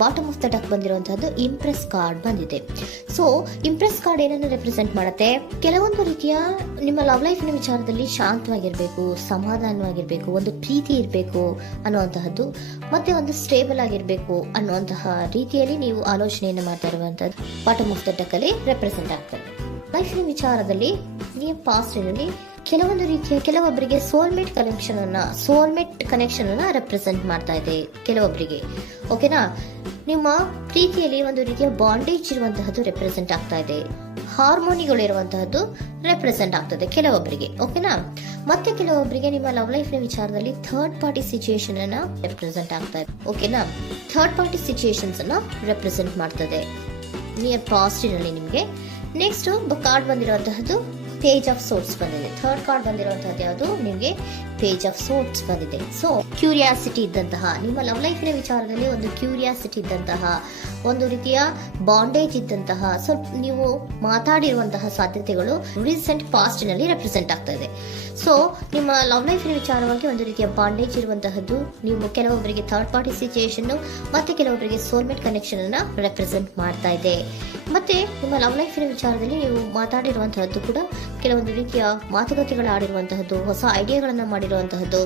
Bottom of the deck ಬಂದಿರುವಂತಹದ್ದು empress card ಬಂದಿದೆ. So empress card ಏನನ್ನು ರೆಪ್ರೆಸೆಂಟ್ ಮಾಡುತ್ತೆ? ಕೆಲವೊಂದು ರೀತಿಯ ನಿಮ್ಮ ಲವ್ ಲೈಫಿನ ವಿಚಾರದಲ್ಲಿ ಶಾಂತವಾಗಿರ್ಬೇಕು, ಸಮಾಧಾನವಾಗಿರ್ಬೇಕು, ಒಂದು ಪ್ರೀತಿ ಇರಬೇಕು ಅನ್ನುವಂತಹದ್ದು, ಮತ್ತೆ ಒಂದು ಸ್ಟೇಬಲ್ ಆಗಿರ್ಬೇಕು ಅನ್ನುವಂತಹ ರೀತಿಯಲ್ಲಿ ನೀವು ಆಲೋಚನೆಯನ್ನು ಮಾಡ್ತಾ ಇರುವಂತಹದ್ದು ಬಾಟಮ್ ಆಫ್ ದ ಡಕ್ ಅಲ್ಲಿ ರೆಪ್ರೆಸೆಂಟ್ ಆಗ್ತದೆ. ಲೈಫಿನ ವಿಚಾರದಲ್ಲಿ ನೀವು ಪಾಸ್ಟಿನಲ್ಲಿ ಕೆಲವೊಂದು ರೀತಿಯ ಕೆಲವೊಬ್ಬರಿಗೆ ಸೋಲ್ಮೇಟ್ ಕನೆಕ್ಷನ್ ಅನ್ನ ರೆಪ್ರೆಸೆಂಟ್ ಮಾಡ್ತಾ ಇದೆ ಕೆಲವೊಬ್ಬರಿಗೆ. ಓಕೆನಾ? ನಿಮ್ಮ ಪ್ರೀತಿಯಲ್ಲಿ ಒಂದು ರೀತಿಯ ಬಾಂಡೇಜ್ ಇರುವಂತಹದ್ದು ರೆಪ್ರೆಸೆಂಟ್ ಆಗ್ತಾ ಇದೆ. ಹಾರ್ಮೋನಿಗಳು ಇರುವಂತಹದ್ದು ರೆಪ್ರೆಸೆಂಟ್ ಆಗ್ತದೆ ಕೆಲವೊಬ್ಬರಿಗೆ. ಓಕೆನಾ? ಮತ್ತೆ ಕೆಲವೊಬ್ಬರಿಗೆ ನಿಮ್ಮ ಲವ್ ಲೈಫ್ ನ ವಿಚಾರದಲ್ಲಿ ಥರ್ಡ್ ಪಾರ್ಟಿ ಸಿಚುಯೇಷನ್ ಅನ್ನ ರೆಪ್ರೆಸೆಂಟ್ ಆಗ್ತಾ ಇದೆ. ಓಕೆನಾ? ಥರ್ಡ್ ಪಾರ್ಟಿ ಸಿಚುಯೇಷನ್ಸ್ ಅನ್ನ ರೆಪ್ರೆಸೆಂಟ್ ಮಾಡ್ತದೆ ನಿಯರ್ ಪಾಸ್ಟಿನಲ್ಲಿ ನಿಮಗೆ. ನೆಕ್ಸ್ಟ್ ಕಾರ್ಡ್ ಬಂದಿರುವಂತಹದ್ದು ಪೇಜ್ ಆಫ್ ಸೋರ್ಟ್ಸ್ ಬಂದಿದೆ. ಥರ್ಡ್ ಕಾರ್ಡ್ ಬಂದಿರುವಂತಹದ್ದು ಯಾವುದು? ನಿಮಗೆ ಪೇಜ್ ಆಫ್ ಸೋರ್ಟ್ಸ್ ಬಂದಿದೆ. ಸೊ ಕ್ಯೂರಿಯಾಸಿಟಿ ಇದ್ದಂತಹ, ನಿಮ್ಮ ಲವ್ ಲೈಫಿನ ವಿಚಾರದಲ್ಲಿ ಒಂದು ಕ್ಯೂರಿಯಾಸಿಟಿ ಇದ್ದಂತಹ, ಒಂದು ರೀತಿಯ ಬಾಂಡೇಜ್ ಇದ್ದಂತಹ, ಸ್ವಲ್ಪ ನೀವು ಮಾತಾಡಿರುವಂತಹ ಸಾಧ್ಯತೆಗಳು ರೀಸೆಂಟ್ ಪಾಸ್ಟ್ ನಲ್ಲಿ ರೆಪ್ರೆಸೆಂಟ್ ಆಗ್ತಾ ಇದೆ. ಸೊ ನಿಮ್ಮ ಲವ್ ಲೈಫಿನ ವಿಚಾರವಾಗಿ ಒಂದು ರೀತಿಯ ಬಾಂಡೇಜ್ ಇರುವಂತಹದ್ದು, ನೀವು ಕೆಲವೊಬ್ಬರಿಗೆ ಥರ್ಡ್ ಪಾರ್ಟಿ ಸಿಚುಯೇಷನ್ ಮತ್ತೆ ಕೆಲವೊಬ್ಬರಿಗೆ ಸೋಲ್ಮೇಟ್ ಕನೆಕ್ಷನ್ ಅನ್ನ ರೆಪ್ರೆಸೆಂಟ್ ಮಾಡ್ತಾ ಇದೆ. ಮತ್ತೆ ನಿಮ್ಮ ಲವ್ ಲೈಫಿನ ವಿಚಾರದಲ್ಲಿ ನೀವು ಮಾತಾಡಿರುವಂತಹದ್ದು ಕೂಡ ಕೆಲವೊಂದು ರೀತಿಯ ಮಾತುಕತೆಗಳು ಆಡಿರುವಂತಹದ್ದು, ಹೊಸ ಐಡಿಯಾಗಳನ್ನ ಮಾಡಿರುವಂತಹದ್ದು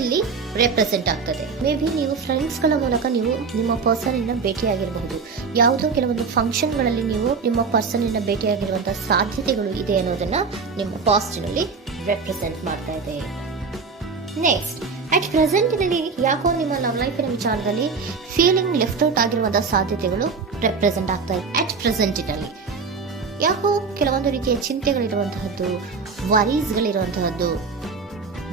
ಇಲ್ಲಿ ರೆಪ್ರೆಸೆಂಟ್ ಆಗ್ತದೆ. ಮೇ ಬಿ ನೀವು ಫ್ರೆಂಡ್ಸ್ಗಳ ಮೂಲಕ ನೀವು ನಿಮ್ಮ ಪರ್ಸನ್ ಅನ್ನ ಭೇಟಿಯಾಗಿರಬಹುದು. ಯಾವುದೋ ಕೆಲವೊಂದು ಫಂಕ್ಷನ್ ಗಳಲ್ಲಿ ನೀವು ನಿಮ್ಮ ಪರ್ಸನ್ ಅನ್ನ ಭೇಟಿಯಾಗಿರುವಂತಹ ಸಾಧ್ಯತೆಗಳು ಇದೆ ಅನ್ನೋದನ್ನ ನಿಮ್ಮ ಪಾಸ್ಟಿನಲ್ಲಿ ರೆಪ್ರೆಸೆಂಟ್ ಮಾಡ್ತಾ ಇದೆ. ನೆಕ್ಸ್ಟ್, ಅಟ್ ಪ್ರೆಸೆಂಟ್ ನಲ್ಲಿ ಯಾಕೋ ನಿಮ್ಮ ಲವ್ ಲೈಫಿನ ವಿಚಾರದಲ್ಲಿ ಫೀಲಿಂಗ್ ಲೆಫ್ಟ್ ಔಟ್ ಆಗಿರುವಂತಹ ಸಾಧ್ಯತೆಗಳು ರೆಪ್ರೆಸೆಂಟ್ ಆಗ್ತಾ ಇದೆ. ಅಟ್ ಪ್ರೆಸೆಂಟ್ ನಲ್ಲಿ ಯಾಕೋ ಕೆಲವೊಂದು ರೀತಿಯ ಚಿಂತೆಗಳಿರುವಂತಹದ್ದು, ವರೀಸ್ಗಳಿರುವಂತಹದ್ದು,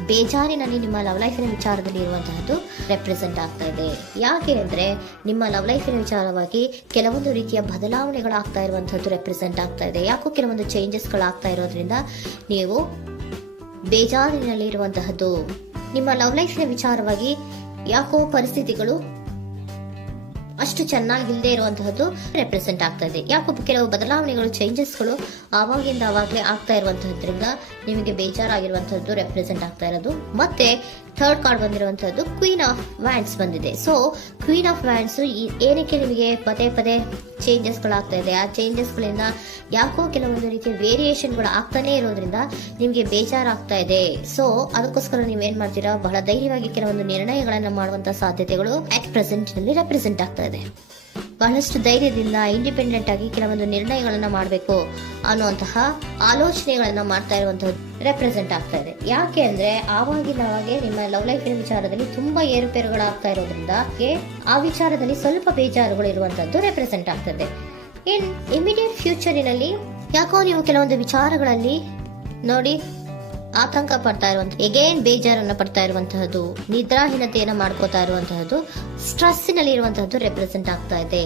ಬೇಜಾರಿನಲ್ಲಿ ನಿಮ್ಮ ಲವ್ ಲೈಫಿನ ವಿಚಾರದಲ್ಲಿ ಇರುವಂತಹದ್ದು ರೆಪ್ರೆಸೆಂಟ್ ಆಗ್ತಾ ಇದೆ. ಯಾಕೆ ಅಂದ್ರೆ ನಿಮ್ಮ ಲವ್ ಲೈಫಿನ ವಿಚಾರವಾಗಿ ಕೆಲವೊಂದು ರೀತಿಯ ಬದಲಾವಣೆಗಳಾಗ್ತಾ ಇರುವಂತಹದ್ದು ರೆಪ್ರೆಸೆಂಟ್ ಆಗ್ತಾ ಇದೆ. ಯಾಕೋ ಕೆಲವೊಂದು ಚೇಂಜಸ್ಗಳಾಗ್ತಾ ಇರೋದ್ರಿಂದ ನೀವು ಬೇಜಾರಿನಲ್ಲಿ ಇರುವಂತಹದ್ದು, ನಿಮ್ಮ ಲವ್ ಲೈಫಿನ ವಿಚಾರವಾಗಿ ಯಾಕೋ ಪರಿಸ್ಥಿತಿಗಳು ಅಷ್ಟು ಚೆನ್ನಾಗಿಲ್ಲದೆ ಇರುವಂತಹದ್ದು ರೆಪ್ರೆಸೆಂಟ್ ಆಗ್ತಾ ಇದೆ. ಯಾಕೋ ಕೆಲವು ಬದಲಾವಣೆಗಳು, ಚೇಂಜಸ್ಗಳು ಆವಾಗಿಂದ ಆವಾಗಲೇ ಆಗ್ತಾ ಇರುವಂತಹದ್ರಿಂದ ನಿಮಗೆ ಬೇಜಾರಾಗಿರುವಂತಹದ್ದು ರೆಪ್ರೆಸೆಂಟ್ ಆಗ್ತಾ ಇರೋದು. ಮತ್ತೆ ಥರ್ಡ್ ಕಾರ್ಡ್ ಬಂದಿರುವಂತಹದ್ದು ಕ್ವೀನ್ ಆಫ್ ವ್ಯಾಂಡ್ಸ್ ಬಂದಿದೆ. ಸೊ ಕ್ವೀನ್ ಆಫ್ ವ್ಯಾಂಡ್ಸ್ ಏನಕ್ಕೆ ನಿಮಗೆ ಪದೇ ಪದೇ ಚೇಂಜಸ್ಗಳಾಗ್ತಾ ಇದೆ? ಆ ಚೇಂಜಸ್ಗಳಿಂದ ಯಾಕೋ ಕೆಲವೊಂದು ರೀತಿಯ ವೇರಿಯೇಷನ್ಗಳು ಆಗ್ತಾನೆ ಇರೋದ್ರಿಂದ ನಿಮಗೆ ಬೇಜಾರಾಗ್ತಾ ಇದೆ. ಸೊ ಅದಕ್ಕೋಸ್ಕರ ನೀವೇನ್ ಮಾಡ್ತೀರಾ? ಬಹಳ ಧೈರ್ಯವಾಗಿ ಕೆಲವೊಂದು ನಿರ್ಣಯಗಳನ್ನ ಮಾಡುವಂತಹ ಸಾಧ್ಯತೆಗಳು ಅಟ್ ಪ್ರೆಸೆಂಟ್ ನಲ್ಲಿ ರೆಪ್ರೆಸೆಂಟ್ ಆಗ್ತಾ ಇದೆ. ಬಹಳಷ್ಟು ಧೈರ್ಯದಿಂದ ಇಂಡಿಪೆಂಡೆಂಟ್ ಆಗಿ ಕೆಲವೊಂದು ನಿರ್ಣಯಗಳನ್ನ ಮಾಡಬೇಕು ಅನ್ನುವಂತಹ ಆಲೋಚನೆಗಳನ್ನ ಮಾಡ್ತಾ ಇರುವಂತಹದ್ದು ರೆಪ್ರೆಸೆಂಟ್ ಆಗ್ತಾ ಇದೆ. ಯಾಕೆ ಅಂದ್ರೆ ಆವಾಗಿನವಾಗೆ ನಿಮ್ಮ ಲವ್ ಲೈಫಿನ ವಿಚಾರದಲ್ಲಿ ತುಂಬಾ ಏರುಪೇರುಗಳಾಗ್ತಾ ಇರೋದ್ರಿಂದ ಆ ವಿಚಾರದಲ್ಲಿ ಸ್ವಲ್ಪ ಬೇಜಾರುಗಳು ಇರುವಂತಹದ್ದು ರೆಪ್ರೆಸೆಂಟ್ ಆಗ್ತದೆ. ಇನ್ ಇಮಿಡಿಯೇಟ್ ಫ್ಯೂಚರಿನಲ್ಲಿ ಯಾಕೋ ನೀವು ಕೆಲವೊಂದು ವಿಚಾರಗಳಲ್ಲಿ ನೋಡಿ ಆತಂಕ ಪಡ್ತಾ ಇರುವಂತಹ, ಎಗೇನ್ ಬೇಜಾರನ್ನ ಪಡ್ತಾ ಇರುವಂತಹದ್ದು, ನಿದ್ರಾಹೀನತೆಯನ್ನ ಮಾಡ್ಕೋತಾ ಇರುವಂತಹದ್ದು, ಸ್ಟ್ರೆಸ್ಸಿನಲ್ಲಿ ಇರುವಂತಹದ್ದು ರೆಪ್ರೆಸೆಂಟ್ ಆಗ್ತಾ ಇದೆ.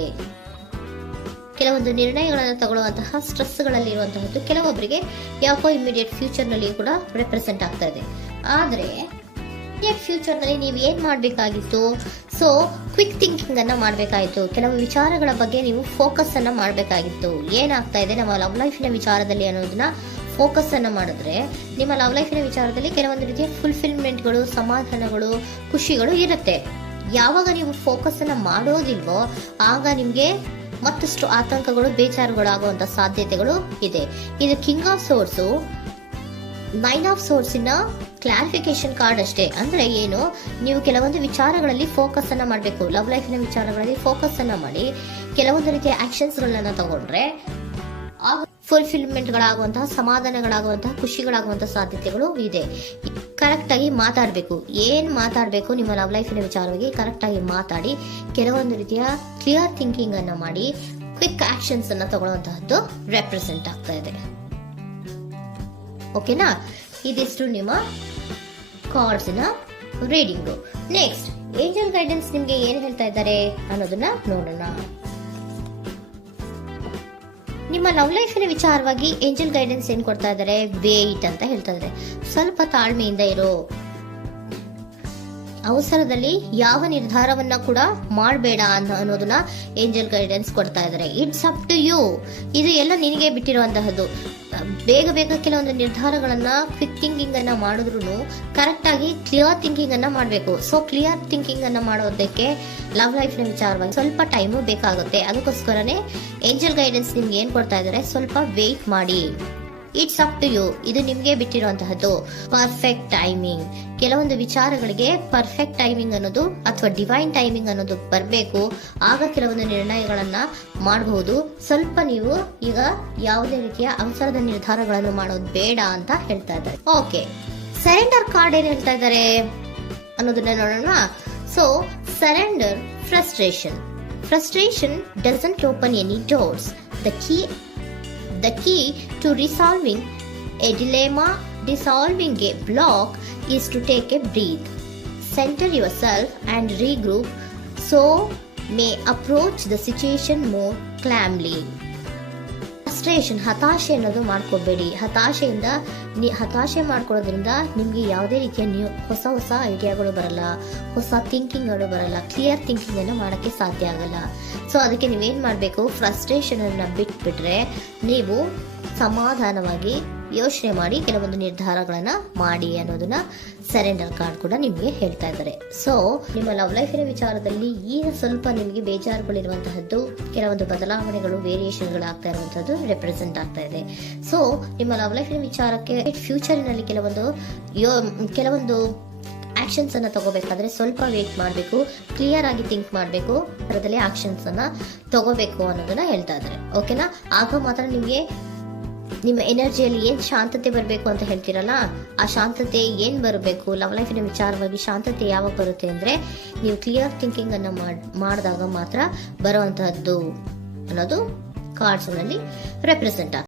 ಕೆಲವೊಂದು ನಿರ್ಣಯಗಳನ್ನು ತಗೊಳ್ಳುವಂತಹ ಸ್ಟ್ರೆಸ್ಗಳಲ್ಲಿ ಇರುವಂತಹದ್ದು ಕೆಲವೊಬ್ಬರಿಗೆ ಯಾಕೋ ಇಮಿಡಿಯೇಟ್ ಫ್ಯೂಚರ್ ನಲ್ಲಿ ಕೂಡ ರೆಪ್ರೆಸೆಂಟ್ ಆಗ್ತಾ ಇದೆ. ಆದ್ರೆ ಇಮಿಡಿಯೇಟ್ ಫ್ಯೂಚರ್ ನಲ್ಲಿ ನೀವು ಏನ್ ಮಾಡ್ಬೇಕಾಗಿತ್ತು? ಸೊ ಕ್ವಿಕ್ ಥಿಂಕಿಂಗ್ ಅನ್ನ ಮಾಡ್ಬೇಕಾಗಿತ್ತು. ಕೆಲವು ವಿಚಾರಗಳ ಬಗ್ಗೆ ನೀವು ಫೋಕಸ್ ಅನ್ನ ಮಾಡ್ಬೇಕಾಗಿತ್ತು. ಏನಾಗ್ತಾ ಇದೆ ನಮ್ಮ ಲವ್ ಲೈಫಿನ ವಿಚಾರದಲ್ಲಿ ಅನ್ನೋದನ್ನ ಫೋಕಸ್ ಅನ್ನ ಮಾಡಿದ್ರೆ ನಿಮ್ಮ ಲವ್ ಲೈಫಿನ ವಿಚಾರದಲ್ಲಿ ಕೆಲವೊಂದು ರೀತಿಯ ಫುಲ್ಫಿಲ್ಮೆಂಟ್ಗಳು, ಸಮಾಧಾನಗಳು, ಖುಷಿಗಳು ಇರುತ್ತೆ. ಯಾವಾಗ ನೀವು ಫೋಕಸ್ ಅನ್ನ ಮಾಡೋದಿಲ್ವೋ ಆಗ ನಿಮ್ಗೆ ಮತ್ತಷ್ಟು ಆತಂಕಗಳು, ಬೇಜಾರುಗಳು ಆಗುವಂತ ಸಾಧ್ಯತೆಗಳು ಇದೆ. ಇದು king of swords, nine of swords ಇನ ಕ್ಲಾರಿಫಿಕೇಶನ್ ಕಾರ್ಡ್ ಅಷ್ಟೇ. ಅಂದ್ರೆ ಏನು? ನೀವು ಕೆಲವೊಂದು ವಿಚಾರಗಳಲ್ಲಿ ಫೋಕಸ್ ಅನ್ನ ಮಾಡಬೇಕು. ಲವ್ ಲೈಫಿನ ವಿಚಾರಗಳಲ್ಲಿ ಫೋಕಸ್ ಅನ್ನ ಮಾಡಿ ಕೆಲವೊಂದು ರೀತಿಯ ಆಕ್ಷನ್ಸ್ ಗಳನ್ನ ತಗೊಂಡ್ರೆ ಫುಲ್ಫಿಲ್ಮೆಂಟ್ಗಳಾಗುವಂತಹ, ಸಮಾಧಾನಗಳಾಗುವಂತಹ, ಖುಷಿಗಳಾಗುವಂತಹ ಸಾಧ್ಯತೆಗಳು ಇದೆ. ಕರೆಕ್ಟ್ ಆಗಿ ಮಾತಾಡಬೇಕು. ಏನ್ ಮಾತಾಡಬೇಕು ನಿಮ್ಮ ಲವ್ ಲೈಫಿನ ವಿಚಾರವಾಗಿ ಕರೆಕ್ಟ್ ಆಗಿ ಮಾತಾಡಿ ಕೆಲವೊಂದು ರೀತಿಯ ಕ್ಲಿಯರ್ ಥಿಂಕಿಂಗ್ ಅನ್ನ ಮಾಡಿ ಕ್ವಿಕ್ ಆಕ್ಷನ್ಸ್ ಅನ್ನ ತಗೊಳ್ಳುವಂತಹದ್ದು ರೆಪ್ರೆಸೆಂಟ್ ಆಗ್ತಾ ಇದೆ. ಓಕೆನಾ? ಇದಿಷ್ಟು ನಿಮ್ಮ ಕಾರ್ಡ್ಸ್ನ ರೀಡಿಂಗು. ನೆಕ್ಸ್ಟ್, ಏಂಜಲ್ ಗೈಡೆನ್ಸ್ ನಿಮ್ಗೆ ಏನ್ ಹೇಳ್ತಾ ಇದ್ದಾರೆ ಅನ್ನೋದನ್ನ ನೋಡೋಣ. ನಿಮ್ಮ ಲವ್ ಲೈಫಿನ ವಿಚಾರವಾಗಿ ಏಂಜಲ್ ಗೈಡೆನ್ಸ್ ಏನ್ ಕೊಡ್ತಾ ಇದ್ದಾರೆ? ವೇಟ್ ಅಂತ ಹೇಳ್ತಾ ಇದ್ದಾರೆ. ಸ್ವಲ್ಪ ತಾಳ್ಮೆಯಿಂದ ಇರೋ. ಅವಸರದಲ್ಲಿ ಯಾವ ನಿರ್ಧಾರವನ್ನ ಕೂಡ ಮಾಡಬೇಡ ಅನ್ನೋದನ್ನ ಏಂಜಲ್ ಗೈಡೆನ್ಸ್ ಕೊಡ್ತಾ ಇದ್ದಾರೆ. It's up to you. ಇದು ಎಲ್ಲ ನಿನಗೆ ಬಿಟ್ಟಿರುವಂತಹದ್ದು. ಬೇಗ ಬೇಗ ಕೆಲವೊಂದು ನಿರ್ಧಾರಗಳನ್ನ ಕ್ವಿಕ್ ಥಿಂಕಿಂಗ್ ಅನ್ನ ಮಾಡಿದ್ರು ಕರೆಕ್ಟ್ ಆಗಿ ಕ್ಲಿಯರ್ ಥಿಂಕಿಂಗ್ ಅನ್ನ ಮಾಡಬೇಕು. ಸೊ ಕ್ಲಿಯರ್ ಥಿಂಕಿಂಗ್ ಅನ್ನ ಮಾಡೋದಕ್ಕೆ ಲವ್ ಲೈಫ್ ನ ವಿಚಾರವಾಗಿ ಸ್ವಲ್ಪ ಟೈಮು ಬೇಕಾಗುತ್ತೆ. ಅದಕ್ಕೋಸ್ಕರನೇ ಏಂಜಲ್ ಗೈಡೆನ್ಸ್ ನಿಮ್ಗೆ ಏನ್ ಕೊಡ್ತಾ ಇದ್ದಾರೆ, ಸ್ವಲ್ಪ ವೇಟ್ ಮಾಡಿ. It's up to you. ಇದು ನಿಮ್ಗೆ ಬಿಟ್ಟಿರುವಂತಹದ್ದು. Perfect timing. ಕೆಲವೊಂದು ವಿಚಾರಗಳಿಗೆ ಪರ್ಫೆಕ್ಟ್ ಟೈಮಿಂಗ್ ಅನ್ನೋದು ಅಥವಾ ಡಿವೈನ್ ಟೈಮಿಂಗ್ ಅನ್ನೋದು ಬರಬೇಕು. ಆಗ ಕೆಲವೊಂದು ನಿರ್ಣಯಗಳನ್ನ ಮಾಡಬಹುದು. ಸ್ವಲ್ಪ ನೀವು ಈಗ ಯಾವುದೇ ರೀತಿಯ ಅವಸರದ ನಿರ್ಧಾರಗಳನ್ನು ಮಾಡೋದು ಬೇಡ ಅಂತ ಹೇಳ್ತಾ ಇದ್ದಾರೆ. ಓಕೆ, ಸರೆಂಡರ್ ಕಾರ್ಡ್ ಏನ್ ಹೇಳ್ತಾ ಇದ್ದಾರೆ ಅನ್ನೋದನ್ನ ನೋಡೋಣ. So surrender frustration doesn't open any doors. The key to resolving a dilemma, dissolving a block, is to take a breath, center yourself and regroup, so may approach the situation more calmly. Frustration, ಹತಾಶೆ ಅನ್ನೋದು ಮಾಡ್ಕೋಬೇಡಿ. ಹತಾಶೆ ಮಾಡ್ಕೊಳ್ಳೋದ್ರಿಂದ ನಿಮ್ಗೆ ಯಾವುದೇ ರೀತಿಯ ಹೊಸ ಐಡಿಯಾಗಳು ಬರಲ್ಲ, ಹೊಸ ಥಿಂಕಿಂಗ್ಗಳು ಬರಲ್ಲ, ಕ್ಲಿಯರ್ ಥಿಂಕಿಂಗ್ ಅನ್ನು ಮಾಡಕ್ಕೆ ಸಾಧ್ಯ ಆಗಲ್ಲ. ಸೊ ಅದಕ್ಕೆ ನೀವೇನ್ ಮಾಡ್ಬೇಕು, ಫ್ರಸ್ಟ್ರೇಷನ್ ಅನ್ನ ಬಿಟ್ಬಿಟ್ರೆ ನೀವು ಸಮಾಧಾನವಾಗಿ ಯೋಚನೆ ಮಾಡಿ ಕೆಲವೊಂದು ನಿರ್ಧಾರಗಳನ್ನ ಮಾಡಿ ಅನ್ನೋದನ್ನ ಸರೆಂಡರ್ ಕಾರ್ಡ್ ಕೂಡ ನಿಮ್ಗೆ ಹೇಳ್ತಾ ಇದ್ದಾರೆ. ಸೊ ನಿಮ್ಮ ಲವ್ ಲೈಫಿನ ವಿಚಾರದಲ್ಲಿ ಈಗ ಸ್ವಲ್ಪ ನಿಮಗೆ ಬೇಜಾರುಗಳಿರುವಂತಹದ್ದು, ಕೆಲವೊಂದು ಬದಲಾವಣೆಗಳು, ವೇರಿಯೇಷನ್ಗಳು ಆಗ್ತಾ ಇರುವಂತಹದ್ದು ರೆಪ್ರೆಸೆಂಟ್ ಆಗ್ತಾ ಇದೆ. ಸೊ ನಿಮ್ಮ ಲವ್ ಲೈಫಿನ ವಿಚಾರಕ್ಕೆ ಫ್ಯೂಚರಿನಲ್ಲಿ ಕೆಲವೊಂದು ಆಕ್ಷನ್ಸ್ ಅನ್ನ ತಗೋಬೇಕಾದ್ರೆ ಸ್ವಲ್ಪ ವೇಟ್ ಮಾಡಬೇಕು, ಕ್ಲಿಯರ್ ಆಗಿ ಥಿಂಕ್ ಮಾಡಬೇಕು, ಅದರಲ್ಲಿ ಆಕ್ಷನ್ಸ್ ಅನ್ನ ತಗೋಬೇಕು ಅನ್ನೋದನ್ನ ಹೇಳ್ತಾ ಇದ್ದಾರೆ. ಓಕೆನಾ? ಆಗ ಮಾತ್ರ ನಿಮ್ಗೆ ನಿಮ್ಮ ಎನರ್ಜಿಯಲ್ಲಿ ಏನ್ ಶಾಂತತೆ ಬರಬೇಕು ಅಂತ ಹೇಳ್ತೀರಲ್ಲ, ಆ ಶಾಂತತೆ ಏನ್ ಬರಬೇಕು, ಲವ್ ಲೈಫಿನ ವಿಚಾರವಾಗಿ ಶಾಂತತೆ ಯಾವಾಗ ಬರುತ್ತೆ ಅಂದ್ರೆ ನೀವು ಕ್ಲಿಯರ್ ಥಿಂಕಿಂಗ್ ಅನ್ನ ಮಾಡಿದಾಗ ಮಾತ್ರ ಬರುವಂತಹದ್ದು ಅನ್ನೋದು ಕಾರ್ಡ್ಸ್ ನಲ್ಲಿ ರೆಪ್ರೆಸೆಂಟ್ ಆಗ್ತದೆ.